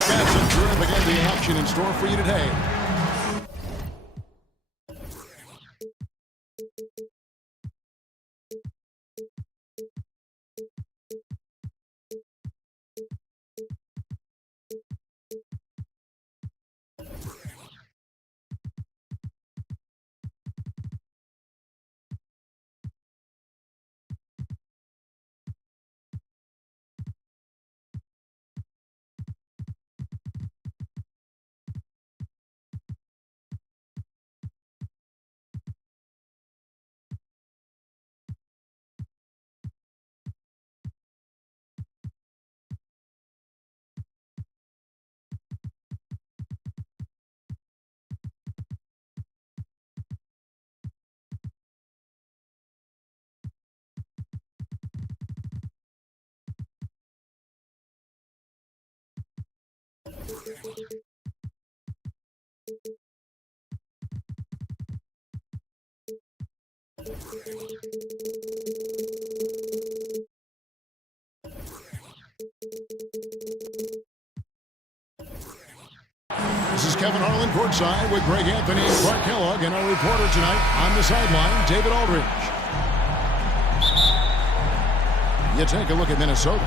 Got some terrific NBA action in store for you today. This is Kevin Harlan courtside with Greg Anthony and Clark Kellogg, and our reporter tonight on the sideline, David Aldridge. You take a look at Minnesota.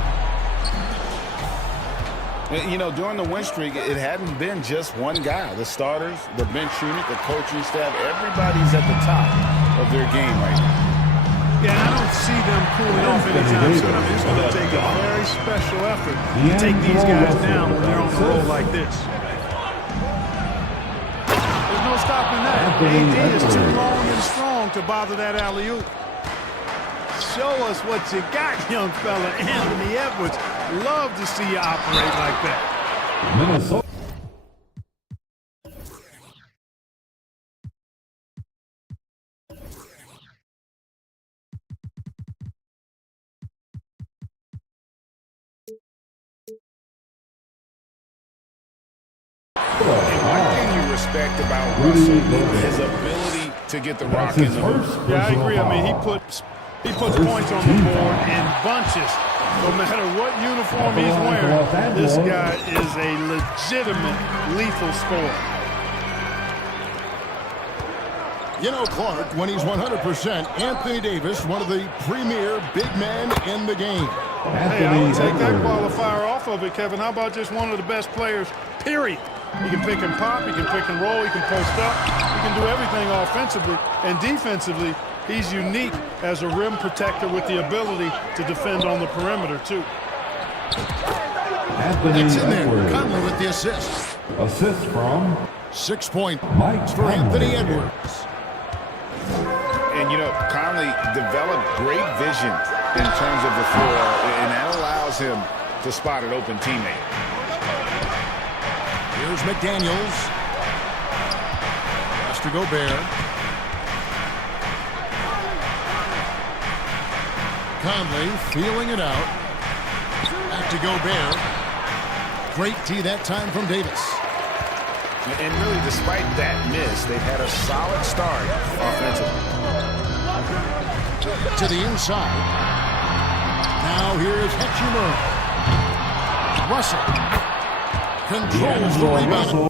You know, during the win streak, it hadn't been just one guy. The starters, the bench unit, the coaching staff, everybody's at the top of their game right now. Yeah, I don't see them cooling off anytime soon. I mean, it's going to take a very special effort to take these guys down when they're on a roll like this. There's no stopping that. AD is too long and strong to bother that alley-oop. Show us what you got, young fella. Anthony Edwards. Love to see you operate like that. Minnesota. And one thing you respect about Russell, his ability to get the rock in the hoop. Yeah, I agree. I mean, he puts points on the board in bunches. No matter what uniform he's wearing, this guy is a legitimate lethal scorer. You know, Clark, when he's 100%, Anthony Davis, one of the premier big men in the game. Hey, I would take that qualifier off of it, Kevin. How about just one of the best players, period? He can pick and pop, he can pick and roll, he can post up, he can do everything offensively. And defensively, he's unique as a rim protector with the ability to defend on the perimeter, too. That's in there. Conley with the assist. Assist from 6 point Mike for Anthony Edwards. And, you know, Conley developed great vision in terms of the floor, and that allows him to spot an open teammate. Here's McDaniels. Pass to Gobert. Conley feeling it out. Back to Gobert. Great tee that time from Davis. And really, despite that miss, they've had a solid start offensively. To the inside. Now here's Hachimura. Russell controls the rebound.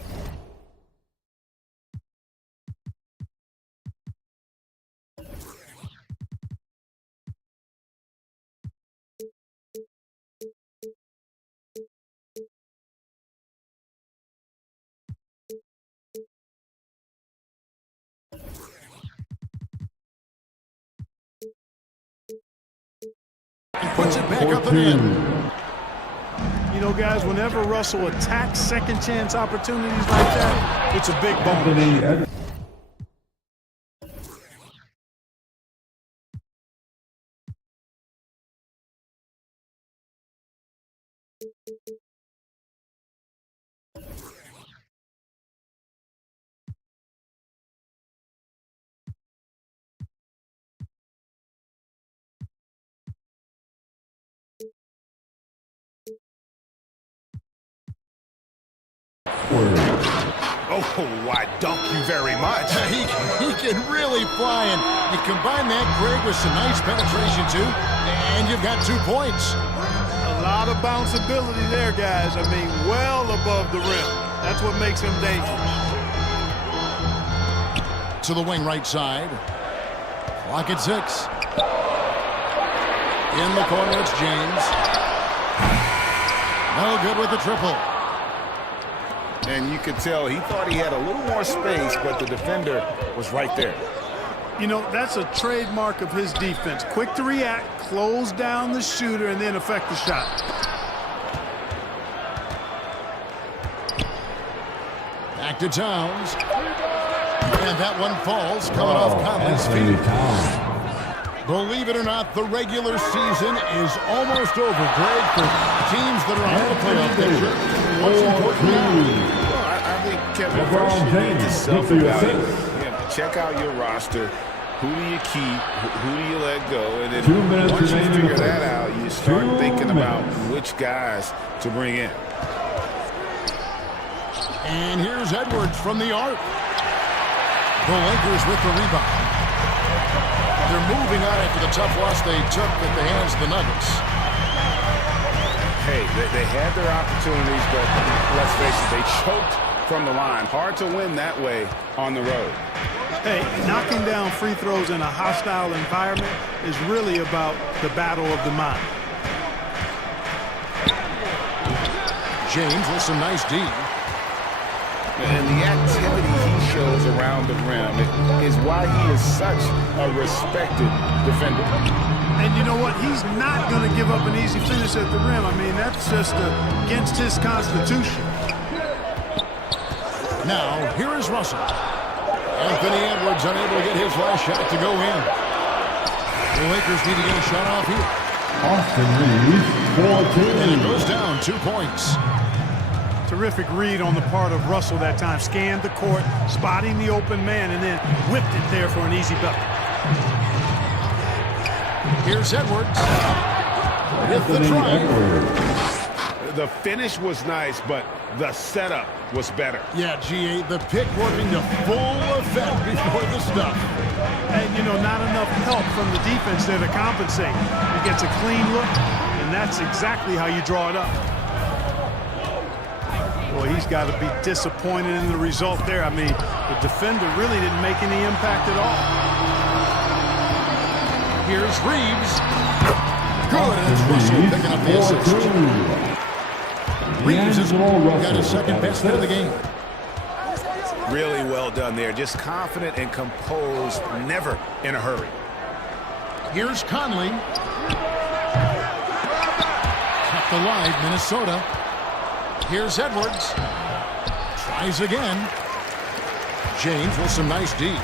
Puts it back up and in. You know, guys, whenever Russell attacks second chance opportunities like that, it's a big bonus. why, dunk you very much. He can really fly, and you combine that, Greg, with some nice penetration, too, and you've got 2 points. A lot of bounceability there, guys. I mean, well above the rim. That's what makes him dangerous. To the wing right side. Clock at 6. In the corner, it's James. No good with the triple. And you could tell he thought he had a little more space, but the defender was right there. You know, that's a trademark of his defense. Quick to react, close down the shooter, and then affect the shot. Back to Towns. And that one falls, coming off Conley's feet. Believe it or not, the regular season is almost over, Greg, for teams that are on the playoff picture. What's important now? Well, I think, Kevin, first you need to self-evaluate. Check out your roster. Who do you keep? Who do you let go? And then once you figure that out, you start thinking about which guys to bring in. And here's Edwards from the arc. The Lakers with the rebound. They're moving on after the tough loss they took at the hands of the Nuggets. Hey, they had their opportunities, but let's face it, they choked from the line. Hard to win that way on the road. Hey, knocking down free throws in a hostile environment is really about the battle of the mind. James with some nice D. And the activity he shows around the rim is why he is such a respected defender. And you know what? He's not going to give up an easy finish at the rim. I mean, that's just against his constitution. Now, here is Russell. Anthony Edwards unable to get his last shot to go in. The Lakers need to get a shot off here. Austin Reeves, 4-2. And it goes down 2 points. Terrific read on the part of Russell that time. Scanned the court, spotting the open man, and then whipped it there for an easy bucket. Here's Edwards. With the try. The finish was nice, but the setup was better. Yeah, G8, the pick working to full effect before the stuff. And, you know, not enough help from the defense there to compensate. He gets a clean look, and that's exactly how you draw it up. Boy, he's got to be disappointed in the result there. I mean, the defender really didn't make any impact at all. Here's Reeves. Good, and it's Russell picking up the assist. Reeves has got his second best hit of the game. Really well done there. Just confident and composed, never in a hurry. Here's Conley. Kept alive, Minnesota. Here's Edwards. Tries again. James with some nice D.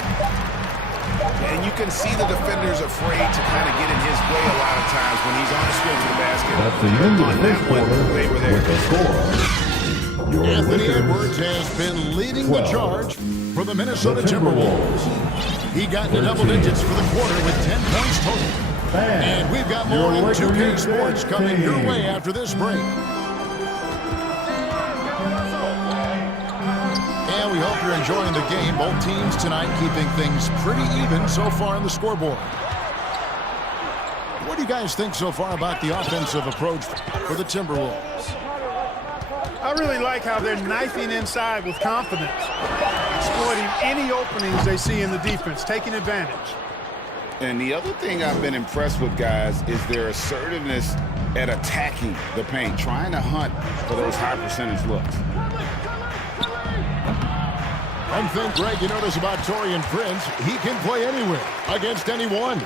And you can see the defenders afraid to kind of get in his way a lot of times when he's on the swing to the basket. That's the end of On the that first one, quarter they were there. with the score. Your Anthony Lakers, Edwards has been leading the 12. charge for the Minnesota The Timberwolves. He got into double 13. digits for the quarter with 10 points total. And we've got more in 2K Sports coming your way after this break. And we hope you're enjoying the game. Both teams tonight keeping things pretty even so far on the scoreboard. What do you guys think so far about the offensive approach for the Timberwolves? I really like how they're knifing inside with confidence, exploiting any openings they see in the defense, taking advantage. And the other thing I've been impressed with, guys, is their assertiveness at attacking the paint, trying to hunt for those high percentage looks. One thing, Greg, you notice about Taurean Prince, he can play anywhere, against anyone.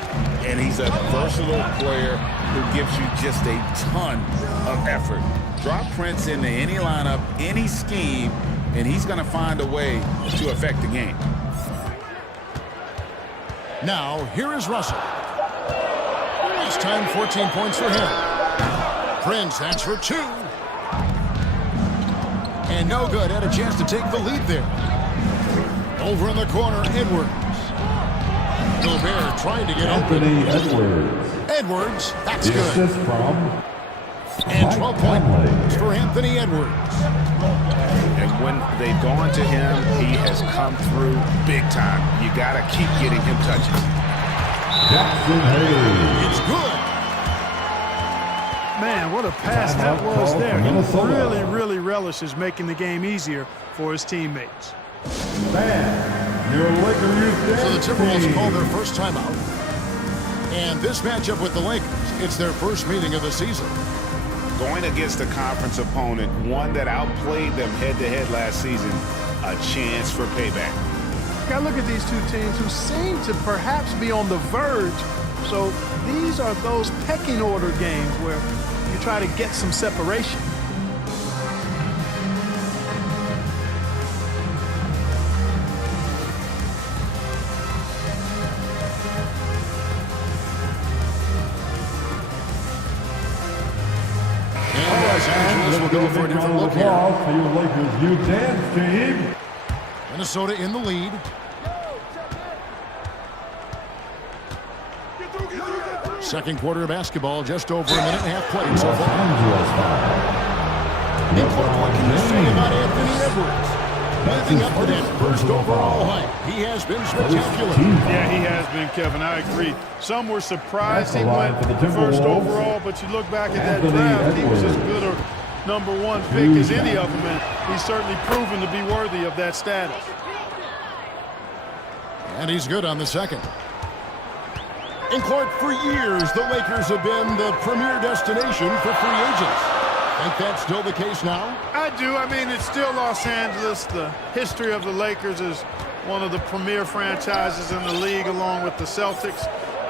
And he's a versatile player who gives you just a ton of effort. Drop Prince into any lineup, any scheme, and he's going to find a way to affect the game. Now, here is Russell. Last time, 14 points for him. Prince, that's for 2. And no good, had a chance to take the lead there. Over in the corner, Edwards. Gobert trying to get Anthony open. Edwards. Edwards, that's The good. assist from And 12 points for Anthony Edwards. And when they've gone to him, he has come through big time. You got to keep getting him touches. Jackson Hayes. It's good. Man, what a pass that Timeout was call there. for He Minnesota. really relishes making the game easier for his teammates. Man, your Lakers youth So the dance Timberwolves team. call their first timeout. And this matchup with the Lakers, it's their first meeting of the season. Going against a conference opponent, one that outplayed them head-to-head last season, a chance for payback. Got to look at these two teams who seem to perhaps be on the verge. So these are those pecking order games where you try to get some separation. And Los Angeles will go for a different look here. For your Lakers youth dance team. Minnesota in the lead. Second quarter of basketball, just over a minute and a half played so Los far. Angeles foul. And Clark, what can you say about Anthony Edwards? Living up to that first personal overall foul. hype. He has been spectacular. Yeah, he has been, Kevin. I agree. Some were surprised That's he the line went for the first Timberwolves. overall, but you look back at that Anthony draft, he was as Edwards. good a number one pick as any of them, and he's certainly proven to be worthy of that status. And he's good on the second. And Clark, for years, the Lakers have been the premier destination for free agents. Think that's still the case now? I do. I mean, it's still Los Angeles. The history of the Lakers is one of the premier franchises in the league, along with the Celtics.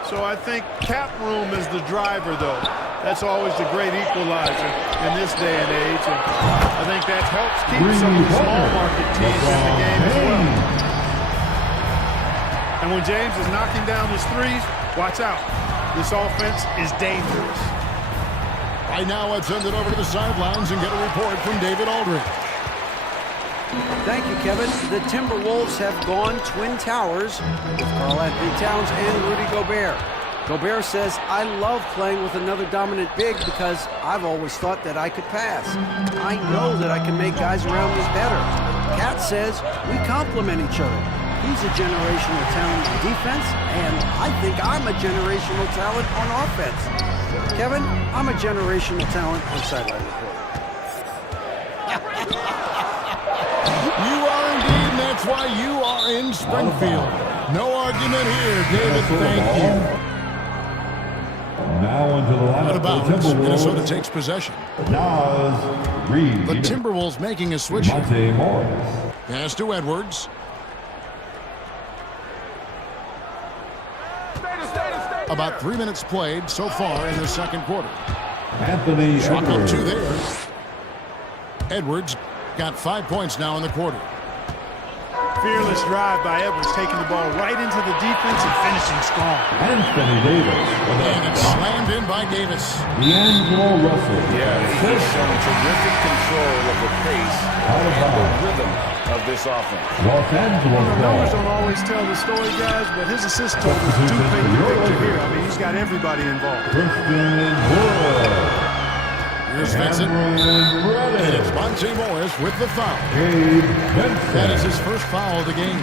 So I think cap room is the driver, though. That's always the great equalizer in this day and age. And I think that helps keep some of the small market teams in the game as well. And when James is knocking down his threes, watch out. This offense is dangerous. Right now, let's send it over to the sidelines and get a report from David Aldridge. Thank you, Kevin. The Timberwolves have gone Twin Towers with Karl-Anthony Towns and Rudy Gobert. Gobert says, I love playing with another dominant big because I've always thought that I could pass. I know that I can make guys around me better. Cat says, we complement each other. He's a generational talent on defense, and I think I'm a generational talent on offense. Kevin, I'm a generational talent on sideline reporter. You are indeed, and that's why you are in Springfield. No argument here, David. Thank you. Now into the Out lineup of for bounds, the Timberwolves. Minnesota takes possession. Nas Reed. The Timberwolves making a switch. Monte Morris. Pass to Edwards. About 3 minutes played so far in the second quarter. Anthony Shot up Edwards. 2 there. Edwards got 5 points now in the quarter. Fearless drive by Edwards, taking the ball right into the defense and finishing strong. Anthony Davis. And it's slammed in by Davis. D'Angelo Russell. Yeah, he's shown terrific control of the pace Out of and the bounds. rhythm of this offense. Los Angeles The numbers ball. don't always tell the story, guys, but his assist totals do paint the picture here. I mean, he's got everybody involved. Christian Wood. Here's Vincent. Cameron And it's Reddish. Monte Morris with the foul. Gabe That is Vincent. his first foul of the game.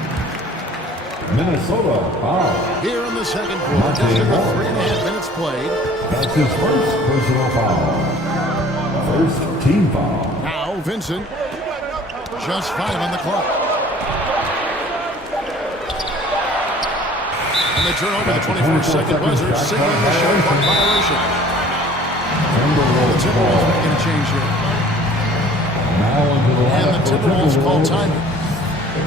Minnesota foul. Here in the second quarter, just in the 3.5 minutes played. That's his first personal foul. First team foul. Now Vincent, just 5 on the clock. And they turn over the 24-second buzzer, signaling the shot clock violation. The Timberwolves Timberwolves ball. making a change here. Now into the And lineup the for Timberwolves call Timberwolves. time.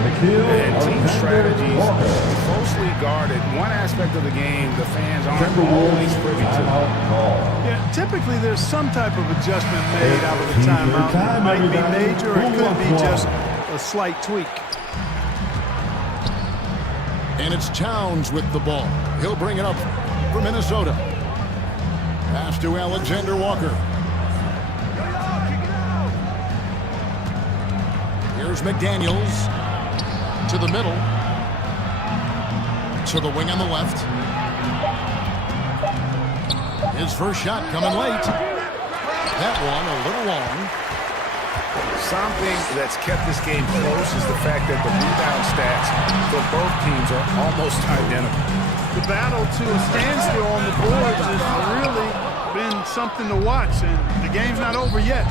Nikhil And team strategies Alexander-Walker. closely guarded. One aspect of the game the fans aren't Timberwolves always privy to. timeout call. Yeah, typically there's some type of adjustment made out of the Team for timeout. time, It might be everybody. major, or it Who could wants be one? just a slight tweak. And it's Towns with the ball. He'll bring it up for Minnesota. Pass to Alexander Walker. Here's McDaniels to the middle. To the wing on the left. His first shot coming late. That one a little long. Something that's kept this game close is the fact that the rebound stats for both teams are almost identical. The battle to a standstill on the boards has really been something to watch, and the game's not over yet.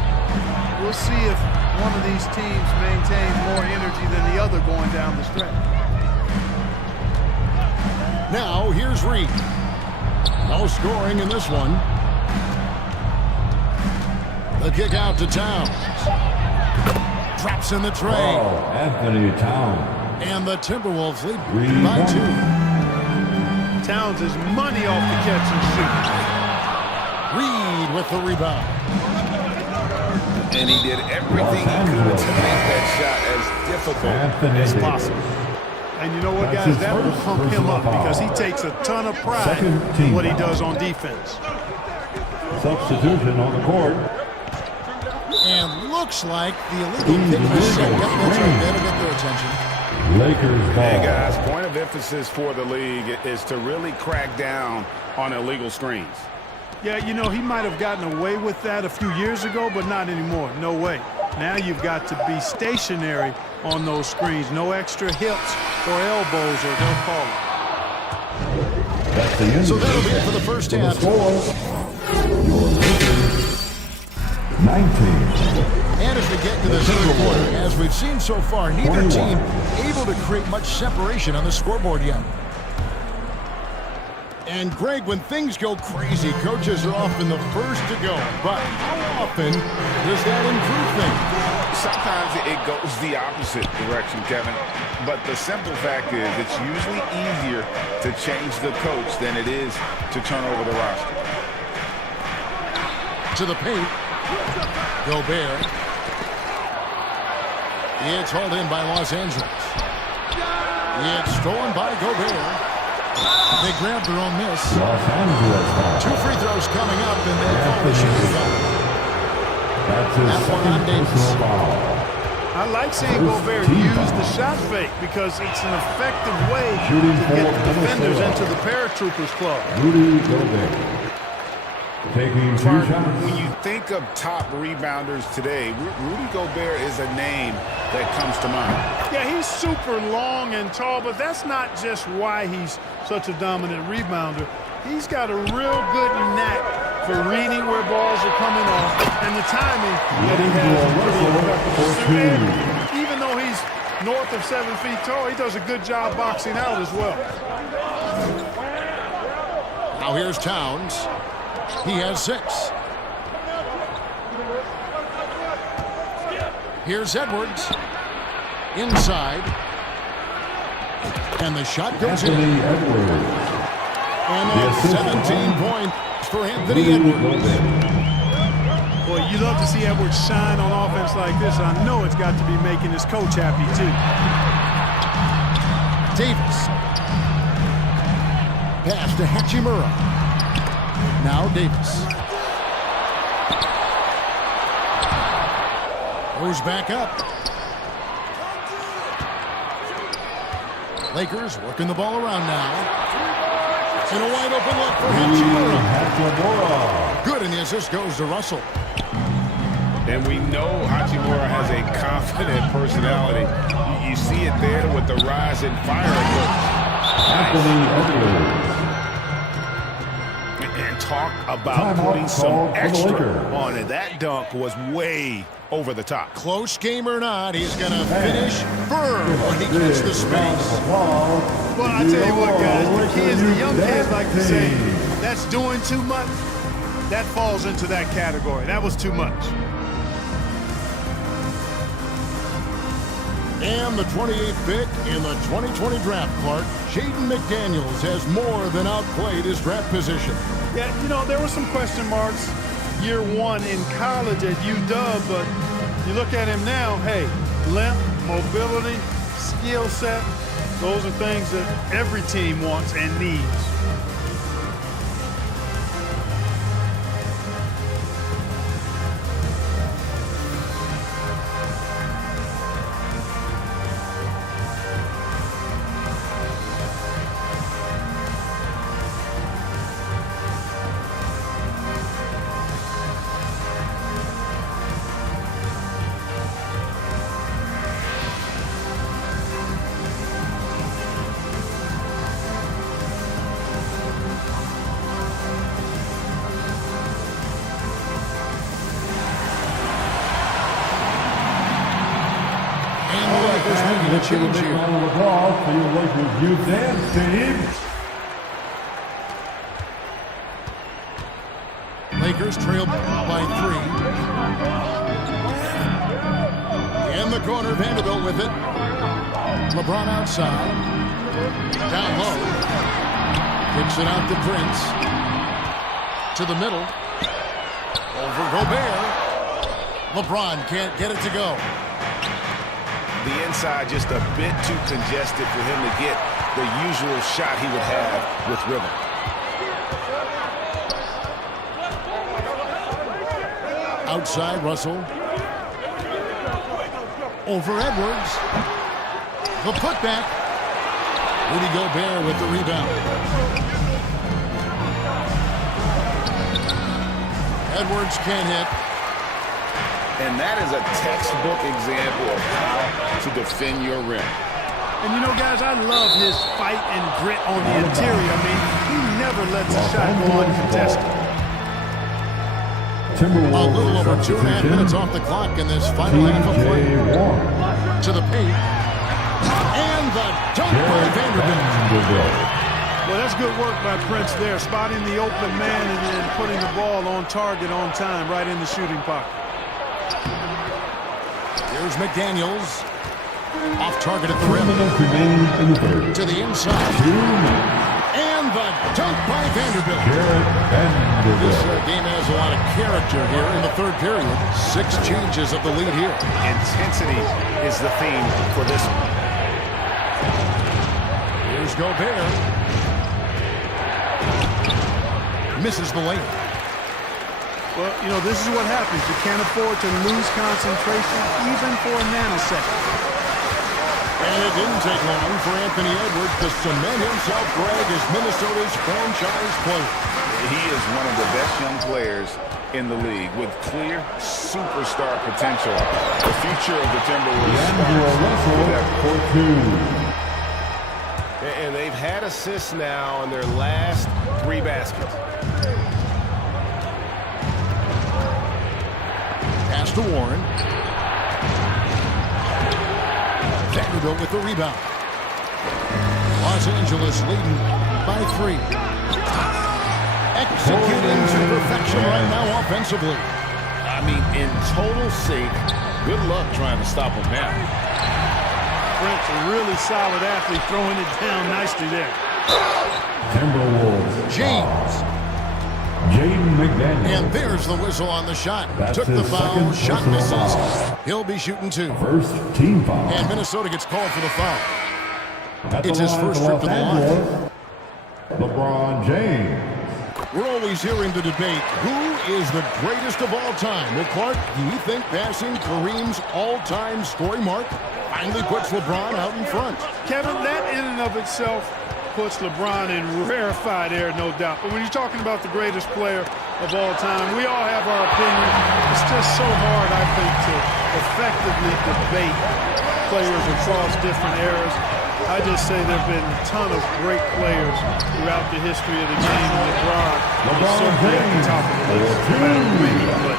We'll see if one of these teams maintains more energy than the other going down the stretch. Now, here's Reed. No scoring in this one. The kick out to Towns. Drops in the tray. Anthony Towns. And the Timberwolves lead Reed by 2. Towns is money off the catch and shoot. Reed with the rebound. And he did everything he could to make that shot as difficult as possible. And you know what, That's guys? his That will first pump him up personal because he foul. takes a ton of pride Second in team what he foul. does on defense. Substitution on the court. And looks like the illegal kick was set. That's right. That'll get their attention. Lakers ball. Hey, guys, point of emphasis for the league is to really crack down on illegal screens. Yeah, you know, he might have gotten away with that a few years ago, but not anymore. No way. Now you've got to be stationary on those screens. No extra hips or elbows, or they'll call it. That's the end So of that'll it. be it for the first For the half. score, your Lakers 19. And as we get to the third quarter, as we've seen so far, neither 21. team able to create much separation on the scoreboard yet. And Greg, when things go crazy, coaches are often the first to go. But how often does that improve things? Sometimes it goes the opposite direction, Kevin. But the simple fact is it's usually easier to change the coach than it is to turn over the roster. To the paint. Gobert. It's hauled in by Los Angeles. It's stolen by Gobert. They grabbed their own miss. Los Angeles foul. 2 free throws coming up, and they call the shooting foul. That's his That one on second Davis. personal foul. I like seeing First Gobert team use foul. the shot fake because it's an effective way Shooting to get for defenders Minnesota. into the paratroopers club. Rudy Gobert. Taking 2 Mark, shots. when you think of top rebounders today, Rudy Gobert is a name that comes to mind. Yeah, he's super long and tall, but that's not just why he's such a dominant rebounder. He's got a real good knack for reading where balls are coming off, and the timing that he has is pretty impeccable. For two. Even though he's north of 7 feet tall, he does a good job boxing out as well. Now here's Towns. He has 6. Here's Edwards. Inside. And the shot goes in. Anthony Edwards. And The that's assist 17 on points for Anthony Rudy Edwards. Gobert. Boy, you love to see Edwards shine on offense like this. I know it's got to be making his coach happy, too. Davis. Pass to Hachimura. Now Davis. Goes back up. Lakers working the ball around now. And a wide open look for Hachimura. Hachimura. Good, and the assist goes to Russell. And we know Hachimura has a confident personality. You see it there with the rise and fire. Anthony Edwards. And talk about Timeout putting some called for the extra Lakers. on it. That dunk was way over the top. Close game or not, he's going to finish firm when he gets the space. Well, I tell you what, guys, the kids, the young kids like to say, that's doing too much. That falls into that category. That was too much. And the 28th pick in the 2020 draft, Clark, Jaden McDaniels has more than outplayed his draft position. Yeah, you know, there were some question marks year one in college at UW, but you look at him now, hey, length, mobility, skill set, those are things that every team wants and needs. Lakers making a change here. Round of applause for your Lakers youth dance team. Lakers trail by 3. In the corner, Vanderbilt with it. LeBron outside. Down low. Kicks it out to Prince. To the middle. Over Gobert. LeBron can't get it to go. The inside just a bit too congested for him to get the usual shot he would have with rhythm. Outside, Russell. Over Edwards. The putback. Rudy Gobert with the rebound. Edwards can't hit. And that is a textbook example of how to defend your rim. And you know, guys, I love his fight and grit on the interior. I mean, he never lets a shot go uncontested. A little over 2.5 minutes off the clock in this final half of play. To the paint. And the dunk by Vanderbilt. Well, that's good work by Prince there, spotting the open man and then putting the ball on target on time right in the shooting pocket. Here's McDaniels. Off target at the rim. To the inside. And the dunk by Vanderbilt. This game has a lot of character here in the third period. 6 changes of the lead here. Intensity is the theme for this one. Here's Gobert. Misses the lane. Well, you know, this is what happens. You can't afford to lose concentration even for a nanosecond. And it didn't take long for Anthony Edwards to cement himself, Greg, as Minnesota's franchise player. He is one of the best young players in the league with clear superstar potential. The future of the Timberwolves starts with that court. And they've had assists now on their last 3 baskets. Pass to Warren. Vanderbilt with the rebound. Los Angeles leading by 3. Executing to perfection right now offensively. I mean, in total sync. Good luck trying to stop him now. Prince, a really solid athlete, throwing it down nicely there. Timberwolves. James. Jaden McDaniels. And there's the whistle on the shot. That's Took the his foul. second Shot personal misses. foul. He'll be shooting 2. First team foul. And Minnesota gets called for the foul. At It's the his line first for trip to Los the line. Angeles, LeBron James. We're always hearing the debate, who is the greatest of all time? Well, Clark, do you think passing Kareem's all-time scoring mark finally puts LeBron out in front? Kevin, that in and of itself puts LeBron in rarefied air, no doubt. But when you're talking about the greatest player of all time, we all have our opinion. It's just so hard, I think, to effectively debate players across different eras. I just say there have been a ton of great players throughout the history of the game. LeBron is certainly at the top of the list, no matter who you play.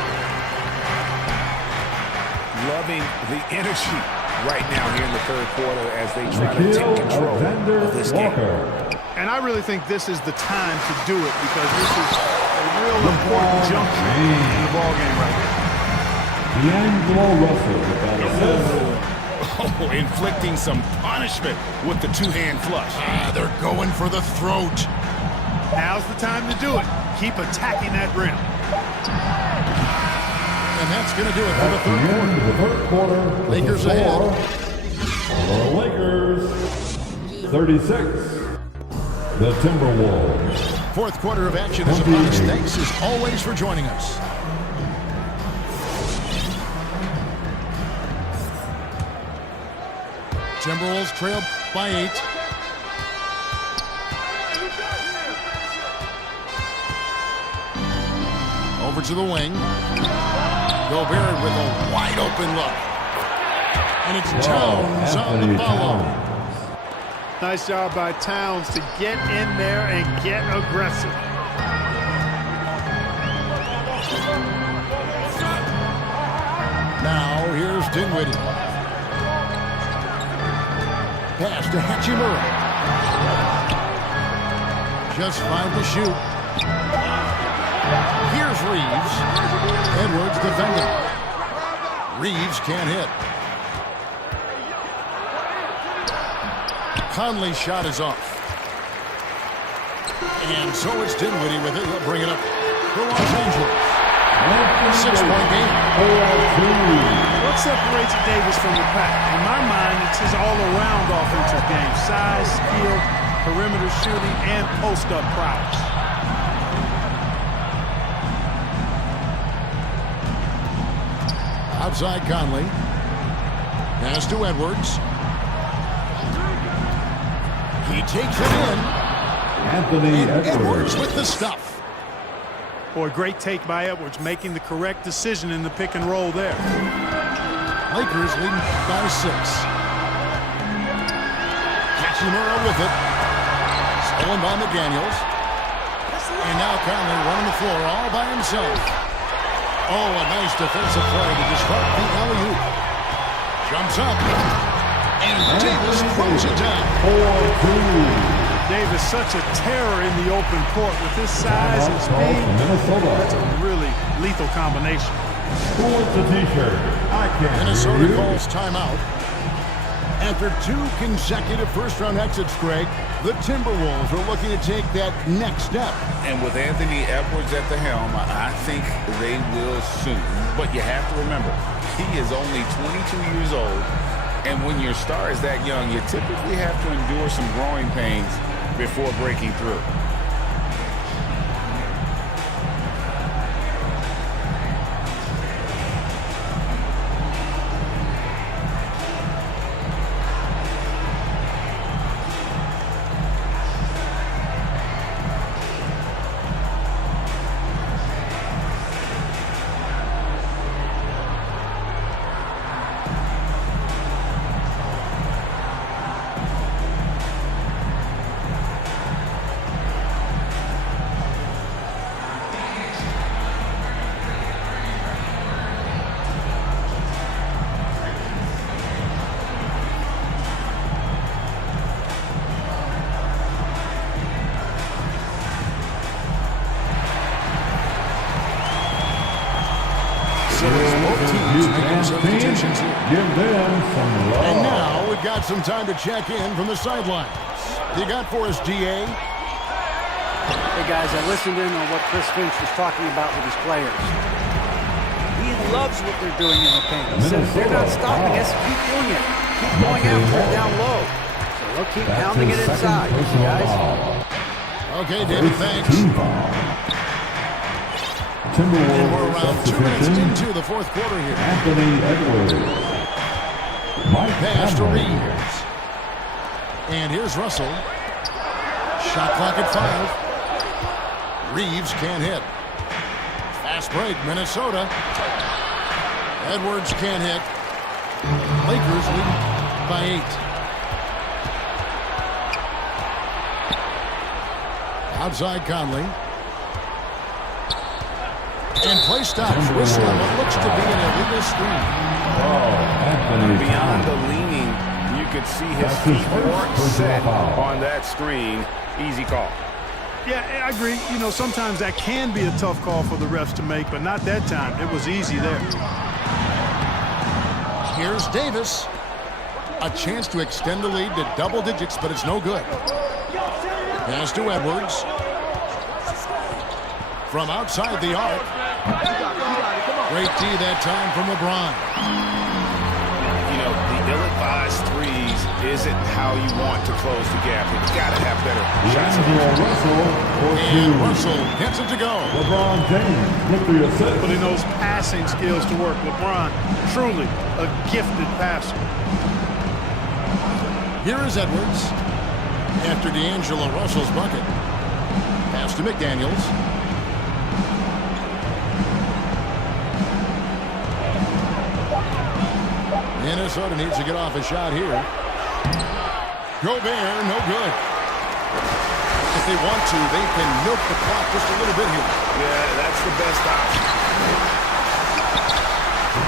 Loving the energy right now here in the third quarter as they try to take control of this game. And I really think this is the time to do it because this is a real important juncture in the ballgame right now. D'Angelo Russell. Oh, inflicting some punishment with the 2-hand flush. They're going for the throat. Now's the time to do it. Keep attacking that rim. And that's going to do it for the At the third end quarter. of the third quarter, Lakers the ahead. The Lakers, 36. The Timberwolves. Fourth quarter of action is upon us. Thanks as always for joining us. Timberwolves trail by 8. Over to the wing. Gobert with a wide open look. And it's Towns on the follow. Nice job by Towns to get in there and get aggressive. Now here's Dinwiddie. Pass to Hachimura. Just 5 to shoot. Here's Reeves. Edwards defending. Reeves can't hit. Conley's shot is off. And so it's Dinwiddie with it. He'll bring it up for Los Angeles. 6-point game. What separates Davis from the pack? In my mind, it's his all-around offensive game. Size, skill, perimeter shooting, and post-up prowess. Outside Conley. Pass to Edwards. He takes it in. Anthony Edwards with the stuff. Boy, great take by Edwards, making the correct decision in the pick and roll there. Lakers leading by 6. Hachimura with it. Stolen by McDaniels. And now Conley running the floor all by himself. Oh, a nice defensive play to disrupt the alley-oop. Jumps up. And Davis throws it down. 4-2. Davis, such a terror in the open court with his size and speed. That's a really lethal combination. Who the t-shirt? I can't. Minnesota calls timeout. After 2 consecutive first-round exits, Greg, the Timberwolves are looking to take that next step. And with Anthony Edwards at the helm, I think they will soon. But you have to remember, he is only 22 years old. And when your star is that young, you typically have to endure some growing pains before breaking through. Substitutions here. Give them some love. And now we've got some time to check in from the sidelines. You got for us, DA? Hey, guys, I listened in on what Chris Finch was talking about with his players. He loves what they're doing in the paint. He says they're not stopping us. Keep doing it. Keep going after it down low. So they'll keep pounding it inside, guys. Okay, David, thanks. And we're around 2 minutes into the fourth quarter here. Anthony Edwards. Pass to Reeves. And here's Russell. Shot clock at 5. Reeves can't hit. Fast break, Minnesota. Edwards can't hit. Lakers leading by 8. Outside Conley. And play stops. Whistle on what looks to be an illegal screen. Beyond the leaning, you could see his feet weren't set on that screen. Easy call. Yeah, I agree. You know, sometimes that can be a tough call for the refs to make, but not that time. It was easy there. Here's Davis. A chance to extend the lead to double digits, but it's no good. Pass to Edwards. From outside the arc. Great D that time from LeBron. You know, the ill-advised threes isn't how you want to close the gap. You've got to have better shots. And Russell gets it to go. LeBron James with the assist. Putting those passing skills to work. LeBron, truly a gifted passer. Here is Edwards. After D'Angelo Russell's bucket. Pass to McDaniels. Minnesota needs to get off a shot here. Gobert, no good. If they want to, they can milk the clock just a little bit here. Yeah, that's the best option.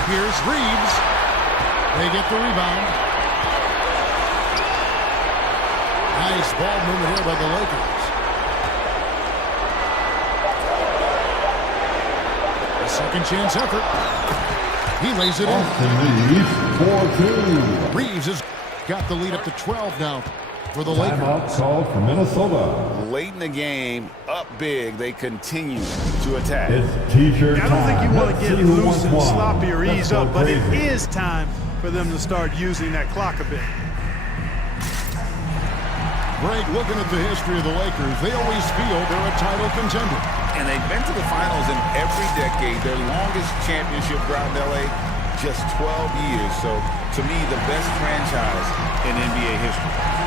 Here's Reeves. They get the rebound. Nice ball movement here by the Lakers. A second chance effort. He lays it in. Reeves has got the lead up to 12 now for the Lakers. Timeout called for Minnesota. Late in the game, up big, they continue to attack. It's T-shirt I don't think you want to get loose and sloppy or Let's ease go up, but it crazy. is time for them to start using that clock a bit. Greg, looking at the history of the Lakers, they always feel they're a title contender. And they've been to the finals in every decade. Their longest championship drought in L.A., just 12 years. So, to me, the best franchise in NBA history.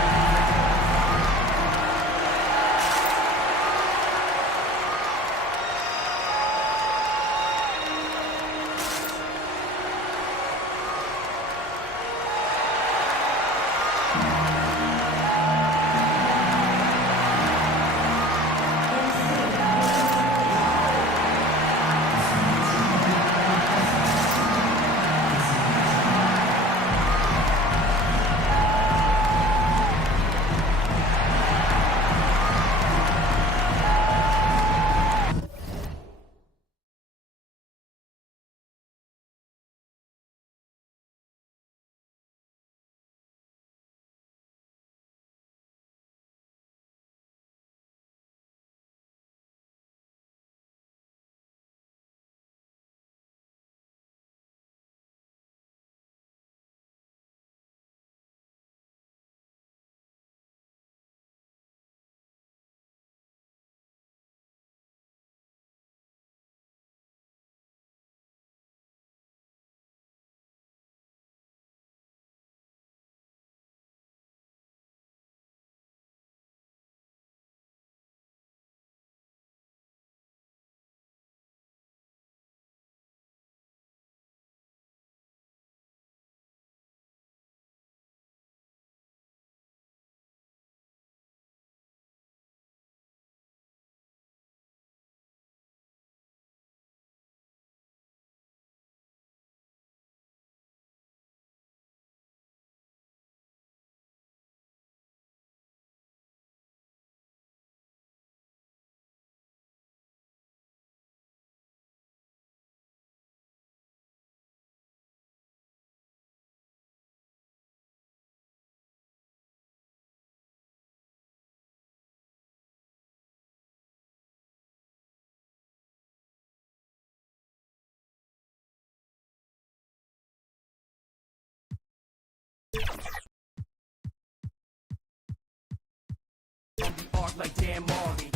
Art like Dan Marley,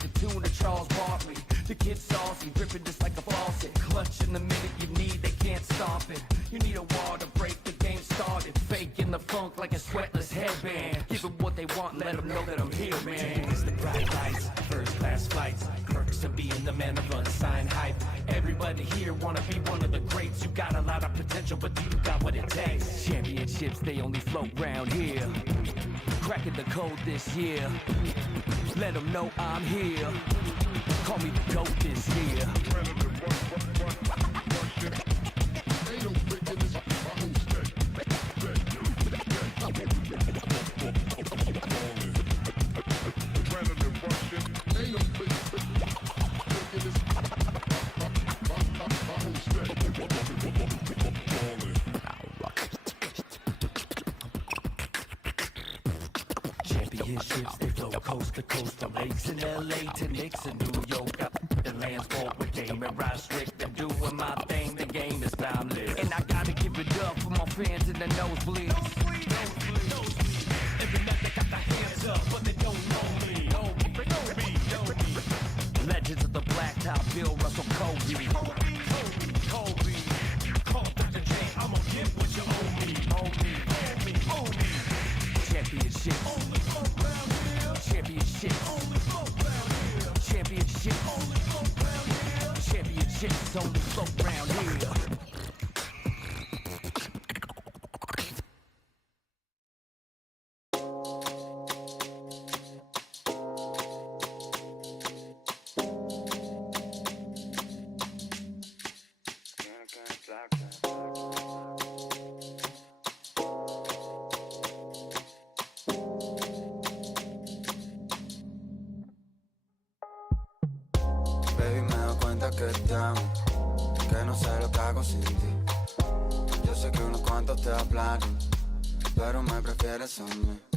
the tune of Charles Barkley, the kid saucy, ripping just like a faucet, clutching the minute you need, they can't stop it. You need a wall to break the game started, faking the funk like a sweatless headband. Give them what they want, let them know that I'm here, man. It's the bright lights, first class flights, perks of being the man of unsigned hype. Everybody here wanna be one of the greats. You got a lot of potential, but do you got what it takes? Championships, they only float round here. Cracking the code this year. Let them know I'm here. Call me the GOAT this year. Championships, they flow coast to coast, from lakes in LA to Knicks in New York. The lands forward with game and ride strict. I'm doing my thing, the game is boundless. And I gotta give it up for my fans in the nosebleeds. Every night they got their hands up, but they don't know me. Legends of the blacktop, Bill Russell, Kobe. Call Dr. J, I'ma get what you owe me. Championships. Championships only float round here. cuenta que te amo, que no sé lo que hago sin ti. Yo sé que unos cuantos te hablan, pero me prefieres a mí.